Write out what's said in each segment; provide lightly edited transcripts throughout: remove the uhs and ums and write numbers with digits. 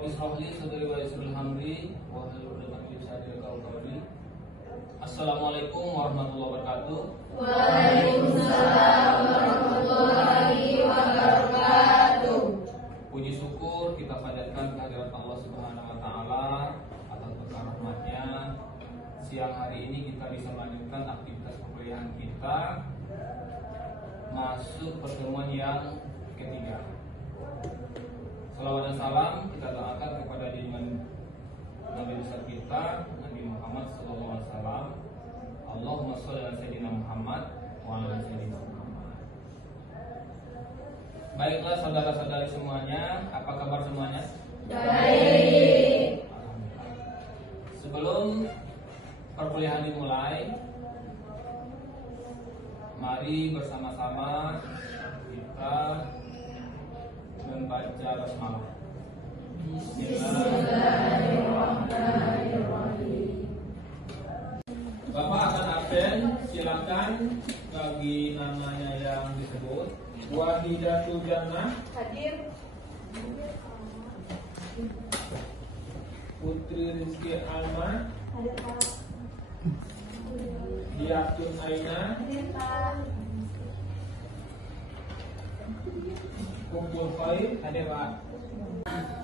Rabbi shrah li sadri wa yassir li amri wahlul 'uqdatam min lisani yafqahu qawli. Assalamualaikum warahmatullahi wabarakatuh. Waalaikumsalam warahmatullahi wabarakatuh. Puji syukur kita panjatkan kehadirat Allah Subhanahu wa taala atas berkah rahmatnya. Siang hari ini kita bisa melanjutkan aktivitas perkuliahan kita masuk pertemuan yang ketiga. Salawat dan salam kita doakan kepada junjungan Nabi besar kita Nabi Muhammad SAW. Allahumma sholli ala sayyidina Muhammad wa ala sayyidina Muhammad. Baiklah saudara-saudari semuanya, apa kabar semuanya? Baik. Alhamdulillah. Sebelum perkuliahan dimulai, mari bersama-sama kita membaca basmalah. Bismillahirrahmanirrahim. Bapak akan absen, silakan bagi namanya yang disebut. Wahidatul Jannah, Hadir. Putri Rizky Alma, Hadir Pak. Diatun Aina, Hadir Pak. Kumpul Faid, hadir Pak.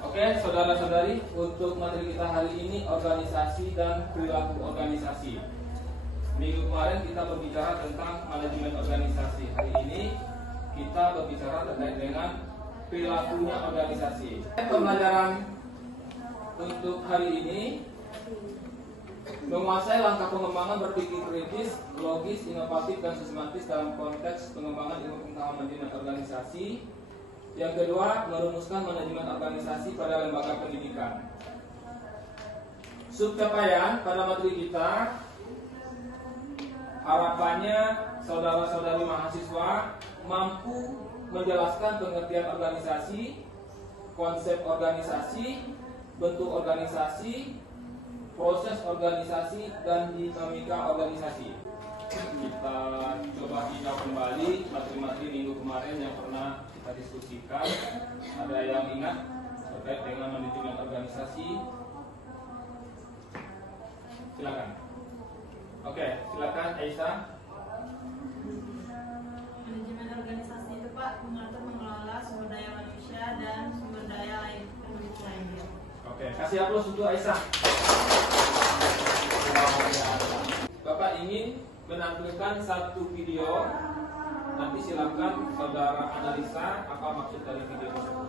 Oke, saudara-saudari, untuk materi kita hari ini organisasi dan perilaku organisasi. Minggu kemarin kita berbicara tentang manajemen organisasi. Hari ini kita berbicara terkait dengan perilakunya organisasi. Pembelajaran untuk hari ini menguasai langkah pengembangan berpikir kritis, logis, inovatif, dan sistematis dalam konteks pengembangan ilmu pengetahuan manajemen organisasi. Yang kedua, merumuskan manajemen organisasi pada lembaga pendidikan. Subcapaian pada materi kita, harapannya saudara-saudari mahasiswa mampu menjelaskan pengertian organisasi, konsep organisasi, bentuk organisasi, proses organisasi, dan dinamika organisasi. Kita coba tinjau kembali materi-materi minggu kemarin yang pernah kita diskusikan. Ada yang ingat terkait dengan manajemen organisasi? Silakan. Oke, silakan Aisyah. Manajemen organisasi itu Pak mengatur mengelola sumber daya manusia dan sumber daya lain penduduk lainnya. Oke, kasih aplaus untuk Aisyah. Bapak ingin menampilkan satu video. Nanti silakan saudara analisa apa maksud dari video tersebut.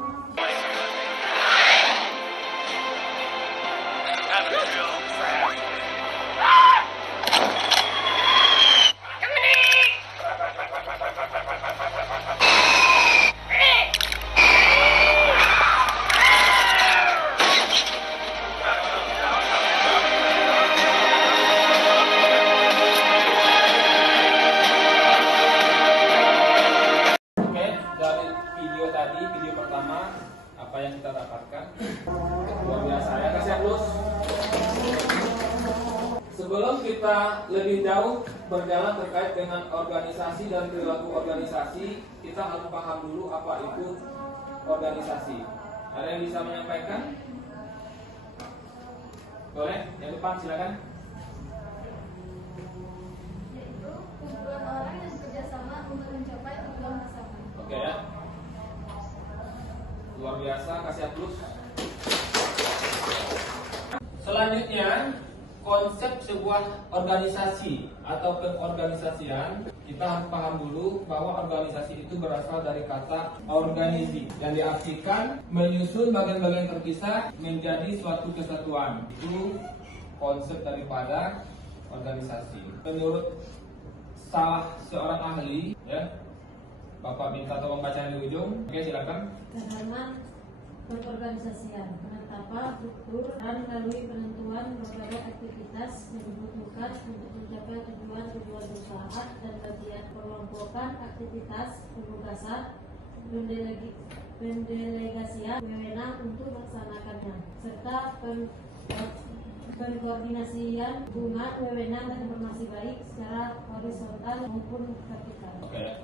Video pertama apa yang kita dapatkan luar biasa ya, kasih aplaus. Sebelum kita lebih jauh berjalan terkait dengan organisasi dan perilaku organisasi, kita harus paham dulu apa itu organisasi. Ada yang bisa menyampaikan? Boleh, yang depan silakan. Yaitu kumpulan orang yang bekerja sama untuk mencapai tujuan bersama. Oke ya. Luar biasa, kasih aplaus. Selanjutnya, konsep sebuah organisasi atau keorganisasian, kita harus paham dulu bahwa organisasi itu berasal dari kata organisasi yang diartikan menyusun bagian-bagian terpisah menjadi suatu kesatuan. Itu konsep daripada organisasi. Menurut salah seorang ahli, ya, Bapak minta tolong baca di ujung. Oke, silakan. Karena berorganisasian, penetapan struktur dan melalui penentuan berbagai aktivitas yang dibutuhkan untuk mencapai tujuan perusahaan dan bagian pengelompokan aktivitas, penugasan, pendelegasian wewenang untuk melaksanakannya, serta pengkoordinasian hubungan wewenang dan informasi baik secara horizontal maupun vertikal. Oke.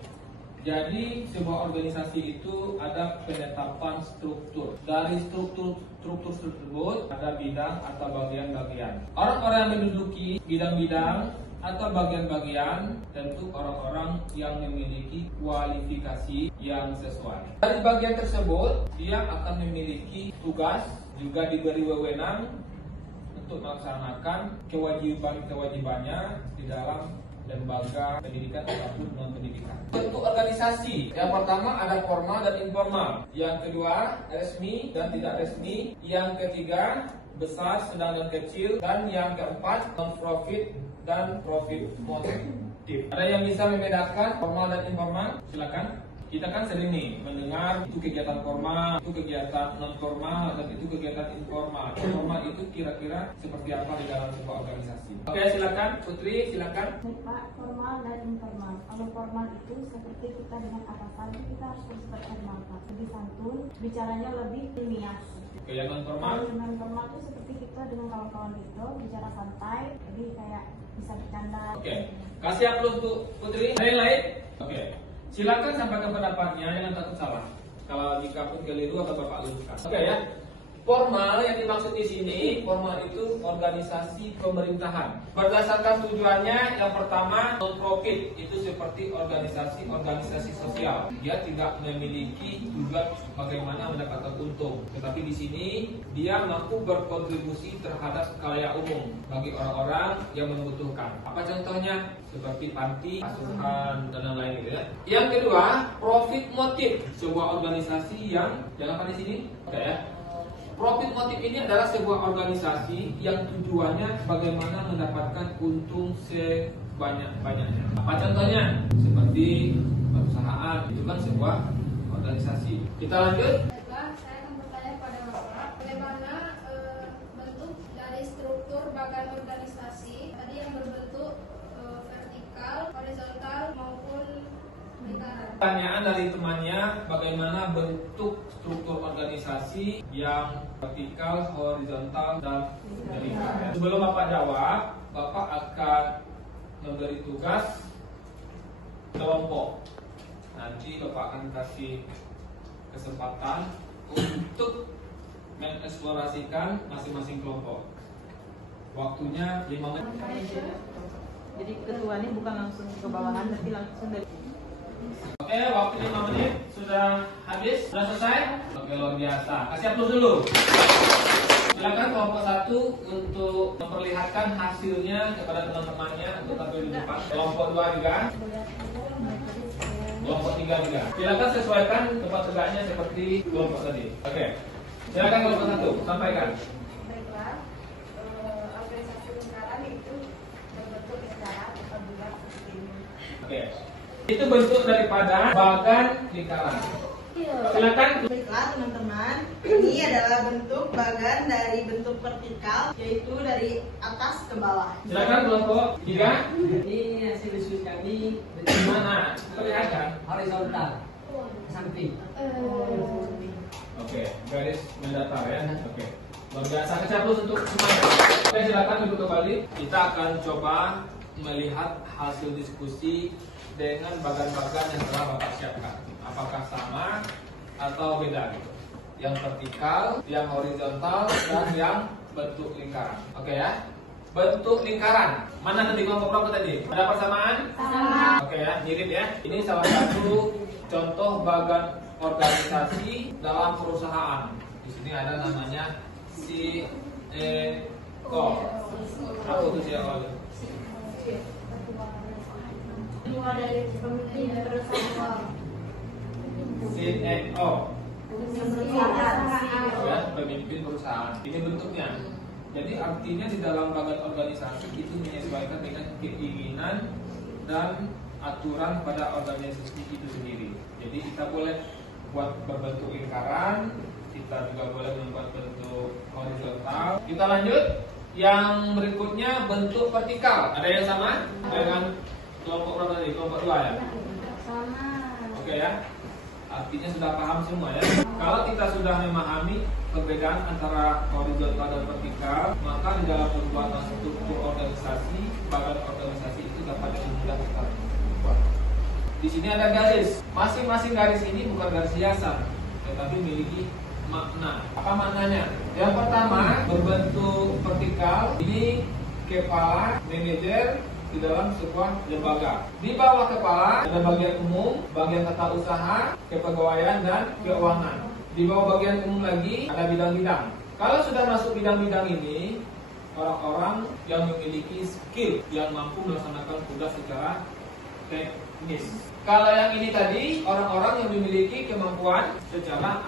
Jadi sebuah organisasi itu ada penetapan struktur. Dari struktur tersebut ada bidang atau bagian-bagian. Orang-orang yang menduduki bidang-bidang atau bagian-bagian tentu orang-orang yang memiliki kualifikasi yang sesuai. Dari bagian tersebut dia akan memiliki tugas, juga diberi wewenang untuk melaksanakan kewajiban-kewajibannya di dalam lembaga pendidikan ataupun non pendidikan. Bentuk organisasi yang pertama ada formal dan informal, yang kedua resmi dan tidak resmi, yang ketiga besar, sedang dan kecil, dan yang keempat non profit dan profit motif. Ada yang bisa membedakan formal dan informal? Silakan. Kita kan sering nih mendengar itu kegiatan formal, itu kegiatan non formal, dan itu kegiatan informal. Formal itu kira-kira seperti apa di dalam sebuah organisasi? Oke, silakan Putri, silakan. Pak, formal dan informal. Kalau formal itu seperti kita dengan atasan kita harus berperkenalkan, lebih santun, bicaranya lebih ilmiah. Oke, yang non formal? Kalau dengan formal itu seperti kita dengan kawan-kawan itu bicara santai, jadi kayak bisa bercanda. Oke, kasih aplaus untuk Putri. Ada yang lain? Oke. Silakan sampaikan pendapatnya, jangan takut salah. Kalau jika pun keliru atau Bapak luruskan. Oke ya. Formal yang dimaksud di sini, formal itu organisasi pemerintahan. Berdasarkan tujuannya, yang pertama non-profit, itu seperti organisasi sosial. Dia tidak memiliki tujuan bagaimana mendapatkan untung, tetapi di sini dia mampu berkontribusi terhadap khalayak umum bagi orang-orang yang membutuhkan. Apa contohnya? Seperti panti, asuhan, dan lain-lain gitu ya. Yang kedua, profit motif, sebuah organisasi yang jangan apa di sini, oke ya. Profit motif ini adalah sebuah organisasi yang tujuannya bagaimana mendapatkan untung sebanyak-banyaknya. Apa contohnya? Seperti perusahaan, itu kan sebuah organisasi. Kita lanjut. Baiklah, saya akan bertanya kepada Bapak, bagaimana bentuk dari struktur bagan organisasi tadi yang berbentuk vertikal, horizontal maupun lingkaran. Pertanyaan dari temannya, bagaimana bentuk struktur organisasi yang vertikal, horizontal, dan lingkaran. Sebelum Bapak jawab, Bapak akan memberi tugas kelompok. Nanti Bapak akan kasih kesempatan untuk mengeksplorasikan masing-masing kelompok. Waktunya 5 menit. Jadi ketuanya bukan langsung ke bawahan, tapi langsung dari. Oke, waktu 5 menit sudah habis, sudah selesai. Oke, luar biasa. Kasih aplaus dulu. Silakan kelompok 1 untuk memperlihatkan hasilnya kepada teman-temannya untuk tampil di depan. Kelompok 2 juga. Kelompok 3 juga. Silakan sesuaikan tempat tegaknya seperti kelompok tadi. Oke. Silakan kelompok 1, sampaikan. Baiklah, organisasi lingkaran itu berbentuk lingkaran atau bulat seperti ini. Oke. Itu bentuk daripada bagan lingkaran. Silakan. Baiklah teman-teman, ini adalah bentuk bagan dari bentuk vertikal, yaitu dari atas ke bawah. Silakan kelompok 3. Ini hasil diskusi kami Mana? Perlihatkan. horizontal samping. Oke, garis mendatar ya. Oke. Luar biasa. Kasih aplaus untuk semuanya. Oke, silakan duduk kembali. Kita akan coba melihat hasil diskusi dengan bagan-bagan yang telah Bapak siapkan. Apakah sama atau beda gitu? Yang vertikal, yang horizontal, dan yang bentuk lingkaran. Oke ya. Bentuk lingkaran. Mana tadi kelompok berapa tadi? Ada persamaan? Sama. Oke ya, mirip ya. Ini salah satu contoh bagan organisasi dalam perusahaan. Di sini ada namanya CEO. Apa itu CEO? Ketua dari pemimpin perusahaan. CEO. Yang perusahaan. Ya, pemimpin perusahaan. Ini bentuknya. Jadi artinya di dalam bagan organisasi itu menyesuaikan dengan keinginan dan aturan pada organisasi itu sendiri. Jadi kita boleh buat berbentuk lingkaran, kita juga boleh membuat bentuk horizontal. Kita lanjut. Yang berikutnya bentuk vertikal. Ada yang sama dengan kelompok berapa tadi? Kelompok 2 ya? Sama. Oke ya. Artinya sudah paham semua ya. Kalau kita sudah memahami perbedaan antara horizontal dan vertikal, maka di dalam pembuatan struktur organisasi, bagan organisasi itu dapat dengan mudah kita buat. Di sini ada garis. Masing-masing garis ini bukan garis hiasan, tetapi memiliki makna. Apa maknanya? Yang pertama, berbentuk vertikal. Ini kepala manajer di dalam sebuah lembaga. Di bawah kepala ada bagian umum, bagian tata usaha, kepegawaian, dan keuangan. Di bawah bagian umum lagi ada bidang-bidang. Kalau sudah masuk bidang-bidang ini, orang-orang yang memiliki skill yang mampu melaksanakan tugas secara teknis. Kalau yang ini tadi, orang-orang yang memiliki kemampuan secara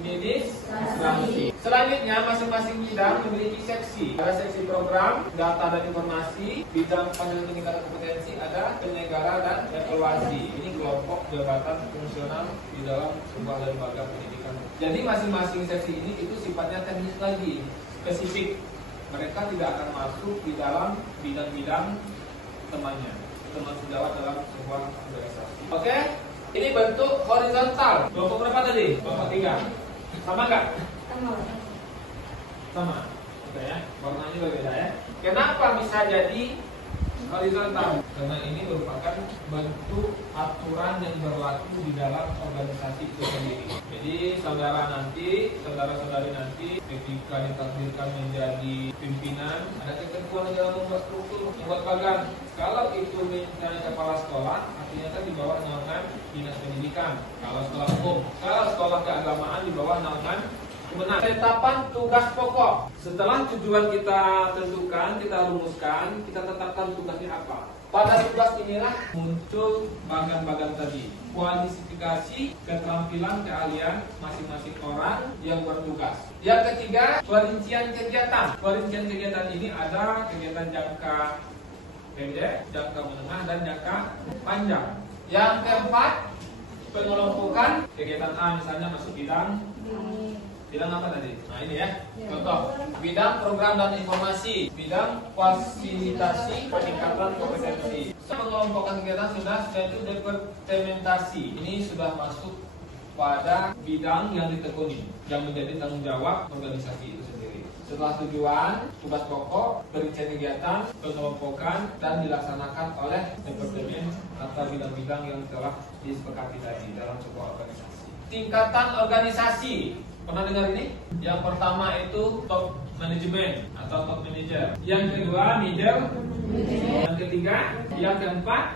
administrasi. Selanjutnya, masing-masing bidang memiliki seksi. Ada seksi program, data dan informasi, bidang penilaian peningkatan kompetensi, ada penyelenggara dan evaluasi. Ini kelompok jabatan fungsional di dalam sebuah lembaga pendidikan. Jadi masing-masing seksi ini itu sifatnya teknis lagi, spesifik. Mereka tidak akan masuk di dalam bidang-bidang temannya, teman sejawat dalam sebuah organisasi. Oke, ini bentuk horizontal. Kelompok berapa tadi? Kelompok 3. Sama nggak? Sama. Oke ya, warnanya berbeda ya. Kenapa bisa jadi horizontal? Karena ini merupakan bentuk aturan yang berlaku di dalam organisasi itu sendiri. Jadi saudara-saudari nanti ketika ditakdirkan menjadi pimpinan, ada ketentuan dalam membuat struktur, membuat bagan. Kalau itu misalnya kepala sekolah, artinya kan di bawah naungan dinas pendidikan. Kalau sekolah umum, kalau sekolah keagamaan di bawah naungan kemenang. Penetapan tugas pokok. Setelah tujuan kita tentukan, kita rumuskan, kita tetapkan tugasnya apa. Pada tugas inilah muncul bagan-bagan tadi. Kualifikasi, keterampilan, keahlian masing-masing orang yang bertugas. Yang ketiga, perincian kegiatan. Perincian kegiatan ini ada kegiatan jangka pendek, jangka menengah, dan jangka panjang. Yang keempat, pengelompokan kegiatan A misalnya masuk bidang apa tadi? Nah ini ya, contoh bidang program dan informasi, bidang fasilitasi peningkatan kompetensi. Mengelompokkan kegiatan sudah itu departementasi. Ini sudah masuk pada bidang yang ditekuni, yang menjadi tanggung jawab organisasi itu sendiri. Setelah tujuan, tugas pokok, perincian kegiatan, pengelompokan, dan dilaksanakan oleh departemen atau bidang-bidang yang telah disepakati tadi dalam sebuah organisasi. Tingkatan organisasi. Pernah dengar ini? Yang pertama itu top management atau top manager. Yang kedua middle. Yang ketiga, yang keempat.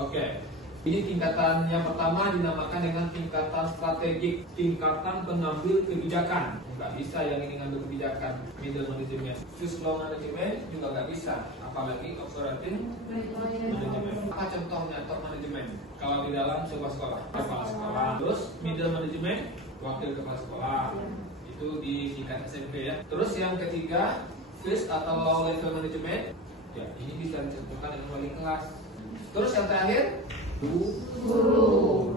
Oke. Ini tingkatan yang pertama dinamakan dengan tingkatan strategik, tingkatan pengambil kebijakan. Nggak bisa yang ini ngambil kebijakan. Middle management, slow management juga nggak bisa. Apalagi operating management. Apa contohnya top management? Kalau di dalam sebuah sekolah, kepala sekolah, terus middle management, wakil kepala sekolah, itu di tingkat SMP ya. Terus yang ketiga, first atau low level management, ya ini bisa dicontohkan dengan wali kelas. Terus yang terakhir, guru.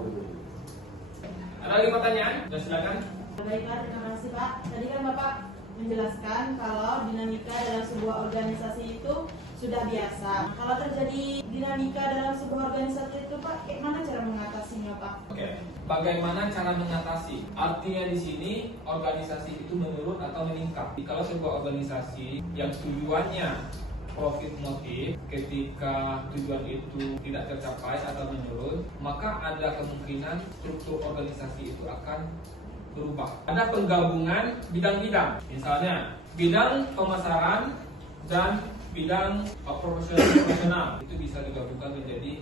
Ada lagi pertanyaan? Dan silakan. Baik Pak, terima kasih Pak. Tadi kan Bapak menjelaskan kalau dinamika dalam sebuah organisasi itu sudah biasa. Kalau terjadi dinamika dalam sebuah organisasi itu Pak, bagaimana cara mengatasinya Pak? Oke, bagaimana cara mengatasi? Artinya di sini organisasi itu menurun atau meningkat. Kalau sebuah organisasi yang tujuannya profit motif, ketika tujuan itu tidak tercapai atau menurun, maka ada kemungkinan struktur organisasi itu akan berubah. Ada penggabungan bidang-bidang, misalnya bidang pemasaran dan bidang operasional itu bisa digabungkan menjadi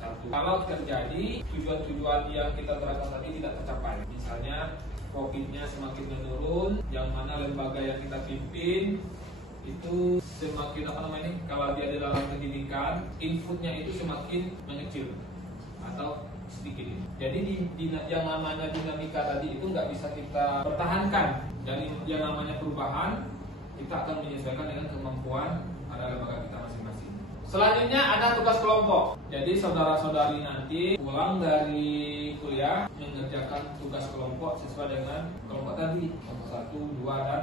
satu. Kalau terjadi tujuan-tujuan yang kita terapkan tadi tidak tercapai, misalnya profitnya semakin menurun, yang mana lembaga yang kita pimpin itu semakin kalau dia di dalam pendidikan, inputnya itu semakin mengecil atau sedikit. Jadi yang namanya dinamika tadi itu nggak bisa kita pertahankan. Dari yang namanya perubahan, kita akan menyesuaikan dengan kemampuan pada lembaga kita masing-masing. Selanjutnya ada tugas kelompok. Jadi saudara-saudari nanti pulang dari kuliah mengerjakan tugas kelompok sesuai dengan kelompok tadi, kelompok 1, 2, dan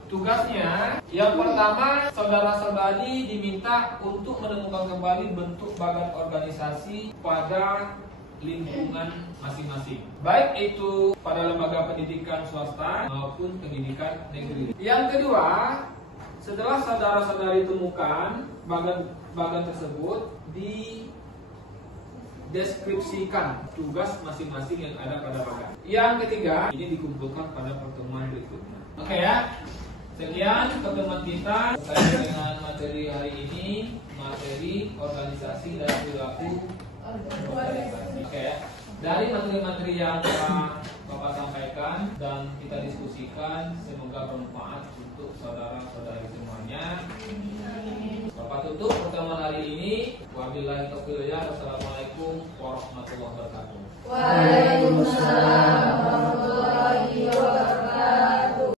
3. Tugasnya yang pertama, saudara-saudari diminta untuk menemukan kembali bentuk badan organisasi pada lingkungan masing-masing, baik itu pada lembaga pendidikan swasta maupun pendidikan negeri. Yang kedua, Setelah saudara-saudari temukan bagan tersebut, dideskripsikan tugas masing-masing yang ada pada bagan. Yang ketiga, ini dikumpulkan pada pertemuan berikutnya. Oke ya. Sekian pertemuan kita terkait dengan materi hari ini, materi organisasi dan perilaku organisasi. Oke ya. Dari materi-materi yang telah Bapak sampaikan dan kita diskusikan, semoga bermanfaat untuk saudara-saudari semuanya. Bapak tutup pertemuan hari ini. Wabillahi taufiq wal hidayah. Wassalamualaikum warahmatullahi wabarakatuh. Waalaikumsalam warahmatullahi wabarakatuh.